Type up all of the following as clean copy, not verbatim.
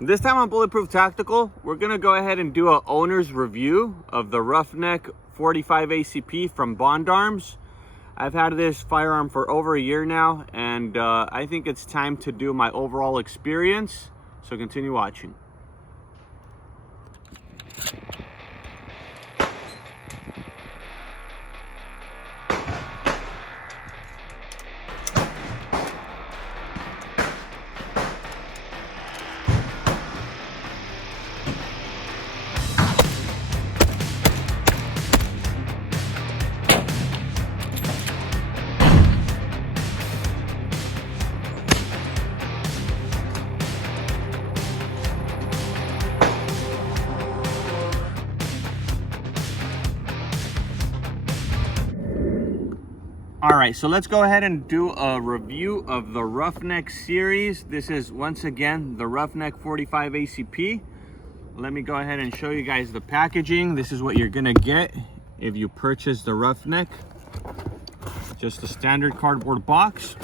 This time on Bulletproof Tactical, we're gonna go ahead and do an owner's review of the Roughneck 45 ACP from Bond Arms. I've had this firearm for over a year now, and I think it's time to do my overall experience. So continue watching. All right, so let's go ahead and do a review of the Roughneck series. This is once again the Roughneck 45 ACP. Let me go ahead and show you guys the packaging. This is what you're gonna get if you purchase the Roughneck. Just a standard cardboard box.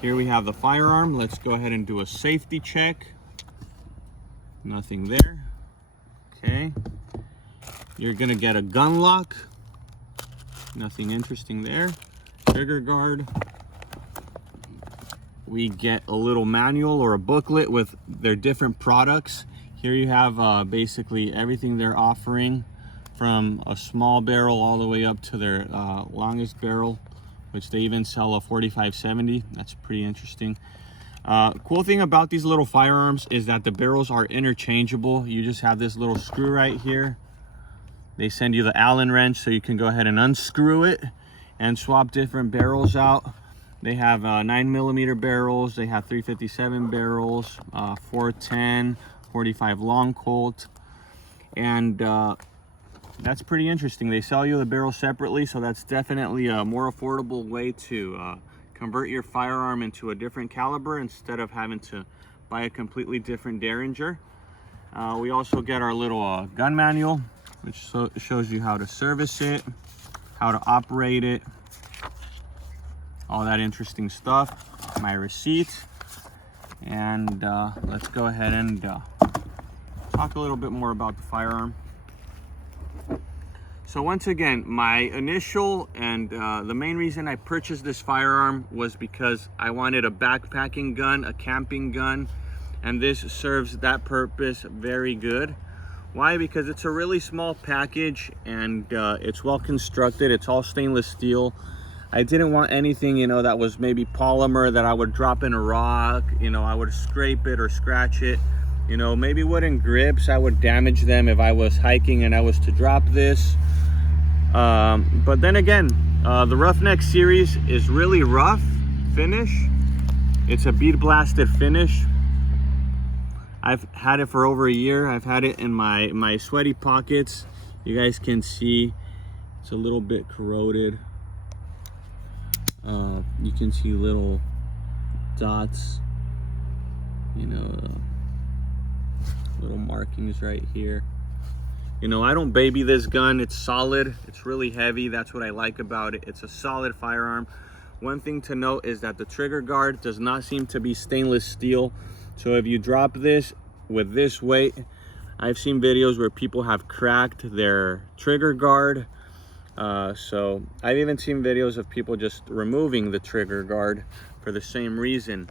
Here we have the firearm. Let's go ahead and do a safety check. Nothing there. Okay. You're gonna get a gun lock. Nothing interesting there. Trigger guard. We get a little manual or a booklet with their different products. Here you have basically everything they're offering, from a small barrel all the way up to their longest barrel, which they even sell a 45-70. That's pretty interesting. Cool thing about these little firearms is that the barrels are interchangeable. You just have this little screw right here. They send you the Allen wrench so you can go ahead and unscrew it and swap different barrels out. They have 9mm barrels, they have 357 barrels, 410, 45 long Colt, and that's pretty interesting. They sell you the barrel separately, so that's definitely a more affordable way to convert your firearm into a different caliber instead of having to buy a completely different Derringer. We also get our little gun manual, which shows you how to service it, how to operate it, all that interesting stuff. My receipt, and let's go ahead and talk a little bit more about the firearm. So once again, my initial and the main reason I purchased this firearm was because I wanted a backpacking gun, a camping gun, and this serves that purpose very good. Why? Because it's a really small package, and it's well constructed. It's all stainless steel. I didn't want anything, you know, that was maybe polymer that I would drop in a rock, you know, I would scrape it or scratch it. You know, maybe wooden grips, I would damage them if I was hiking and I was to drop this. But then again, the Roughneck series is really rough finish. It's a bead blasted finish. I've had it for over a year. I've had it in my sweaty pockets. You guys can see it's a little bit corroded. You can see little dots, you know, little markings right here. You know, I don't baby this gun. It's solid. It's really heavy. That's what I like about it. It's a solid firearm. One thing to note is that the trigger guard does not seem to be stainless steel. So if you drop this with this weight, I've seen videos where people have cracked their trigger guard. So I've even seen videos of people just removing the trigger guard for the same reason.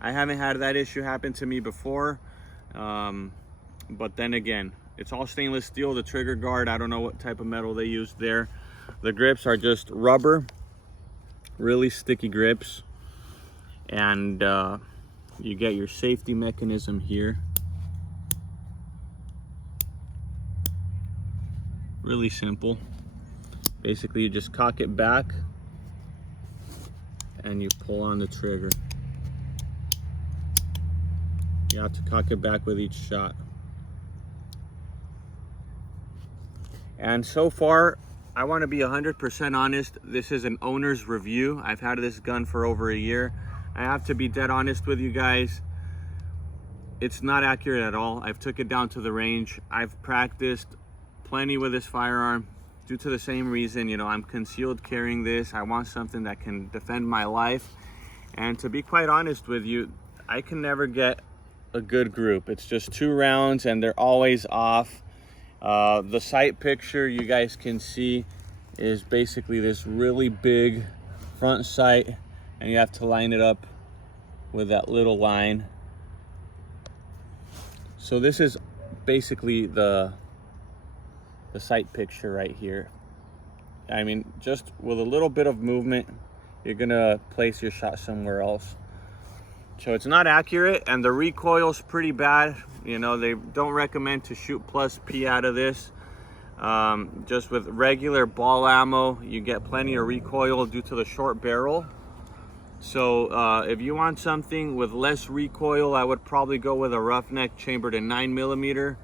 I haven't had that issue happen to me before. But then again, it's all stainless steel. The trigger guard, I don't know what type of metal they use there. The grips are just rubber, really sticky grips. And you get your safety mechanism here. Really simple. Basically, you just cock it back and you pull on the trigger. You have to cock it back with each shot. And so far, I want to be 100% honest. This is an owner's review. I've had this gun for over a year. I have to be dead honest with you guys. It's not accurate at all. I've took it down to the range. I've practiced plenty with this firearm due to the same reason. You know, I'm concealed carrying this. I want something that can defend my life. And to be quite honest with you, I can never get a good group. It's just 2 rounds and they're always off. The sight picture you guys can see is basically this really big front sight, and you have to line it up with that little line. So this is basically the sight picture right here. I mean, just with a little bit of movement, you're gonna place your shot somewhere else. So it's not accurate, and the recoil's pretty bad. You know, they don't recommend to shoot plus P out of this. Just with regular ball ammo, you get plenty of recoil due to the short barrel. So if you want something with less recoil, I would probably go with a Roughneck chambered in 9mm,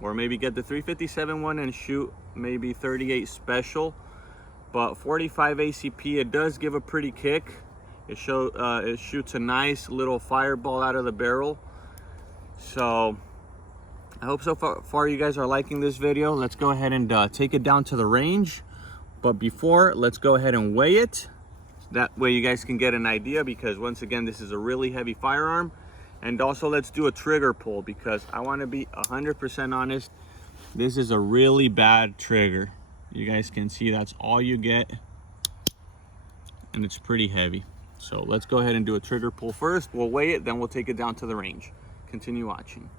or maybe get the 357 one and shoot maybe 38 special. But 45 ACP, it does give a pretty kick. It shoots a nice little fireball out of the barrel. So I hope so far you guys are liking this video. Let's go ahead and take it down to the range. But before, let's go ahead and weigh it. That way you guys can get an idea, because once again, this is a really heavy firearm. And also let's do a trigger pull, because I want to be 100% honest. This is a really bad trigger. You guys can see that's all you get, and it's pretty heavy. So let's go ahead and do a trigger pull first. We'll weigh it, then we'll take it down to the range. Continue watching.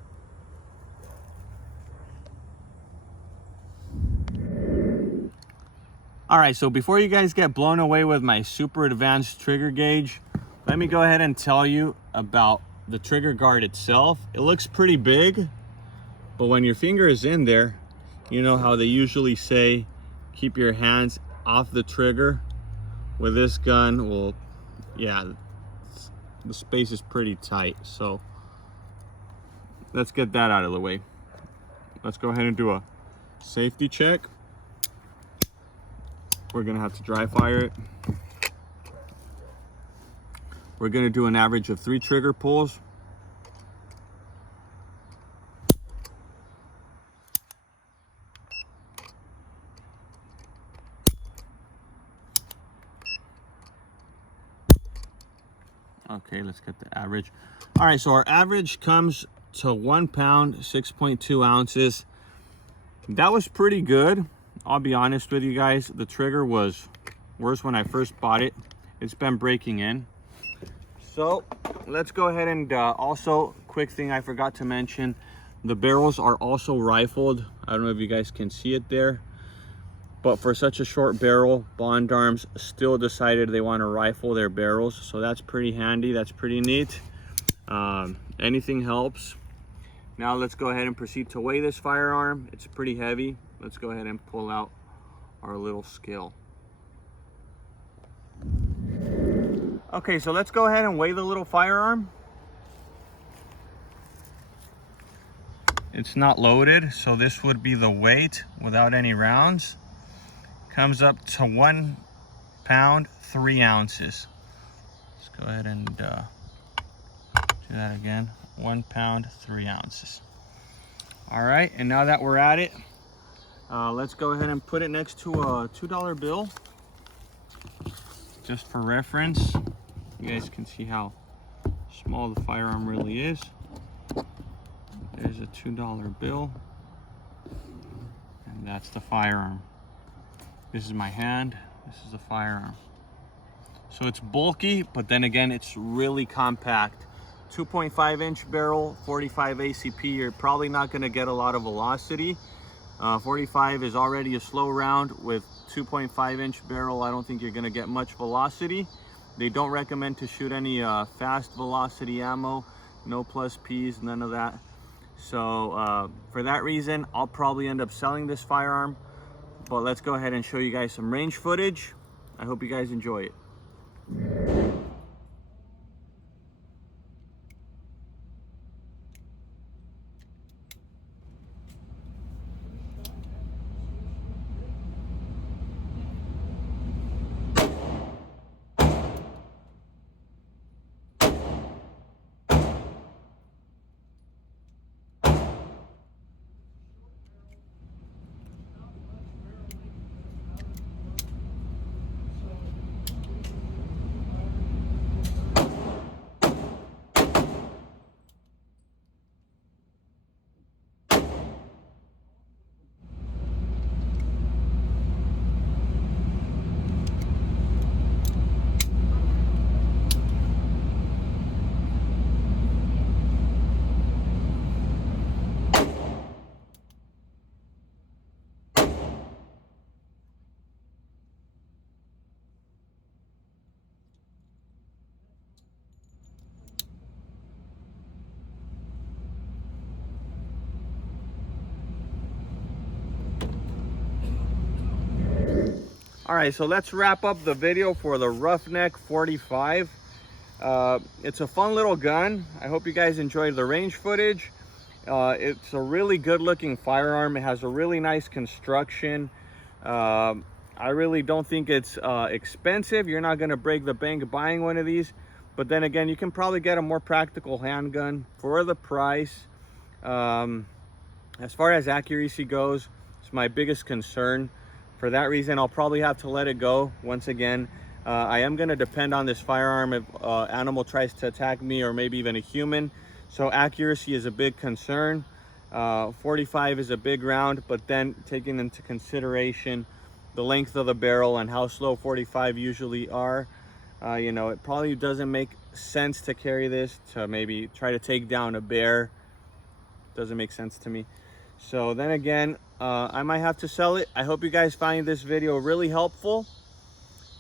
All right, so before you guys get blown away with my super advanced trigger gauge, let me go ahead and tell you about the trigger guard itself. It looks pretty big, but when your finger is in there, you know how they usually say, keep your hands off the trigger. With this gun, well, yeah, the space is pretty tight. So let's get that out of the way. Let's go ahead and do a safety check. We're gonna have to dry fire it. We're gonna do an average of 3 trigger pulls. Okay, let's get the average. All right, so our average comes to 1 pound, 6.2 ounces. That was pretty good. I'll be honest with you guys, the trigger was worse when I first bought it. It's been breaking in. So let's go ahead and also, quick thing I forgot to mention, the barrels are also rifled. I don't know if you guys can see it there, but for such a short barrel, Bond Arms still decided they want to rifle their barrels. So that's pretty handy, that's pretty neat. Anything helps. Now let's go ahead and proceed to weigh this firearm. It's pretty heavy. Let's go ahead and pull out our little scale. Okay, so let's go ahead and weigh the little firearm. It's not loaded, so this would be the weight without any rounds. Comes up to 1 pound, 3 ounces. Let's go ahead and do that again. 1 pound, 3 ounces. All right, and now that we're at it, let's go ahead and put it next to a $2 bill. Just for reference, you guys can see how small the firearm really is. There's a $2 bill, and that's the firearm. This is my hand, this is the firearm. So it's bulky, but then again, it's really compact. 2.5-inch barrel, 45 ACP, you're probably not gonna get a lot of velocity. 45 is already a slow round. With 2.5-inch barrel, I don't think you're gonna get much velocity. They don't recommend to shoot any fast velocity ammo, no plus Ps, none of that. So for that reason, I'll probably end up selling this firearm. But let's go ahead and show you guys some range footage. I hope you guys enjoy it. All right, so let's wrap up the video for the Roughneck 45. It's a fun little gun. I hope you guys enjoyed the range footage. It's a really good looking firearm. It has a really nice construction. I really don't think it's expensive. You're not gonna break the bank buying one of these, but then again, you can probably get a more practical handgun for the price. As far as accuracy goes, it's my biggest concern. For that reason, I'll probably have to let it go. Once again, I am gonna depend on this firearm if an animal tries to attack me, or maybe even a human. So accuracy is a big concern. 45 is a big round, but then taking into consideration the length of the barrel and how slow 45 usually are, you know, it probably doesn't make sense to carry this to maybe try to take down a bear. Doesn't make sense to me. So then again, I might have to sell it. I hope you guys find this video really helpful.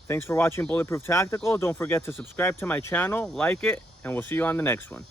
Thanks for watching Bulletproof Tactical. Don't forget to subscribe to my channel, like it, and we'll see you on the next one.